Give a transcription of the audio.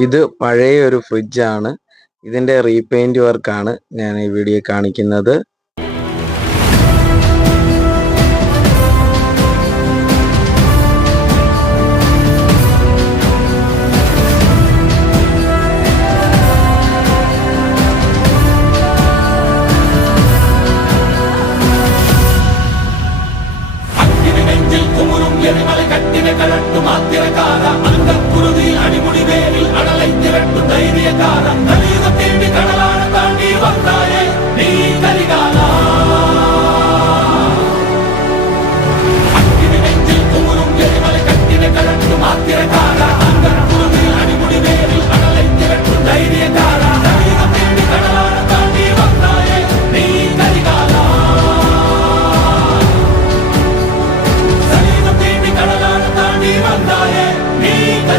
ഇത് പഴയ ഒരു ഫ്രിഡ്ജാണ് ഇതിന്റെ റീപെയിന്റ് വർക്കാണ് ഞാൻ ഈ വീഡിയോ കാണിക്കുന്നത്. കട്ടിനെ കരട്ടു മാത്രകാല അന്തപ്പു ஆத்திரக்காரா அந்த பூமியில் அடிமுடி வேறு கடலை திரட்டும் தைரியக்காரா நவீனம் தேடி கடலான தாண்டி வந்தாயே நீ கரிகாலா சலீனம் தேடி கடலான தாண்டி வந்தாயே நீ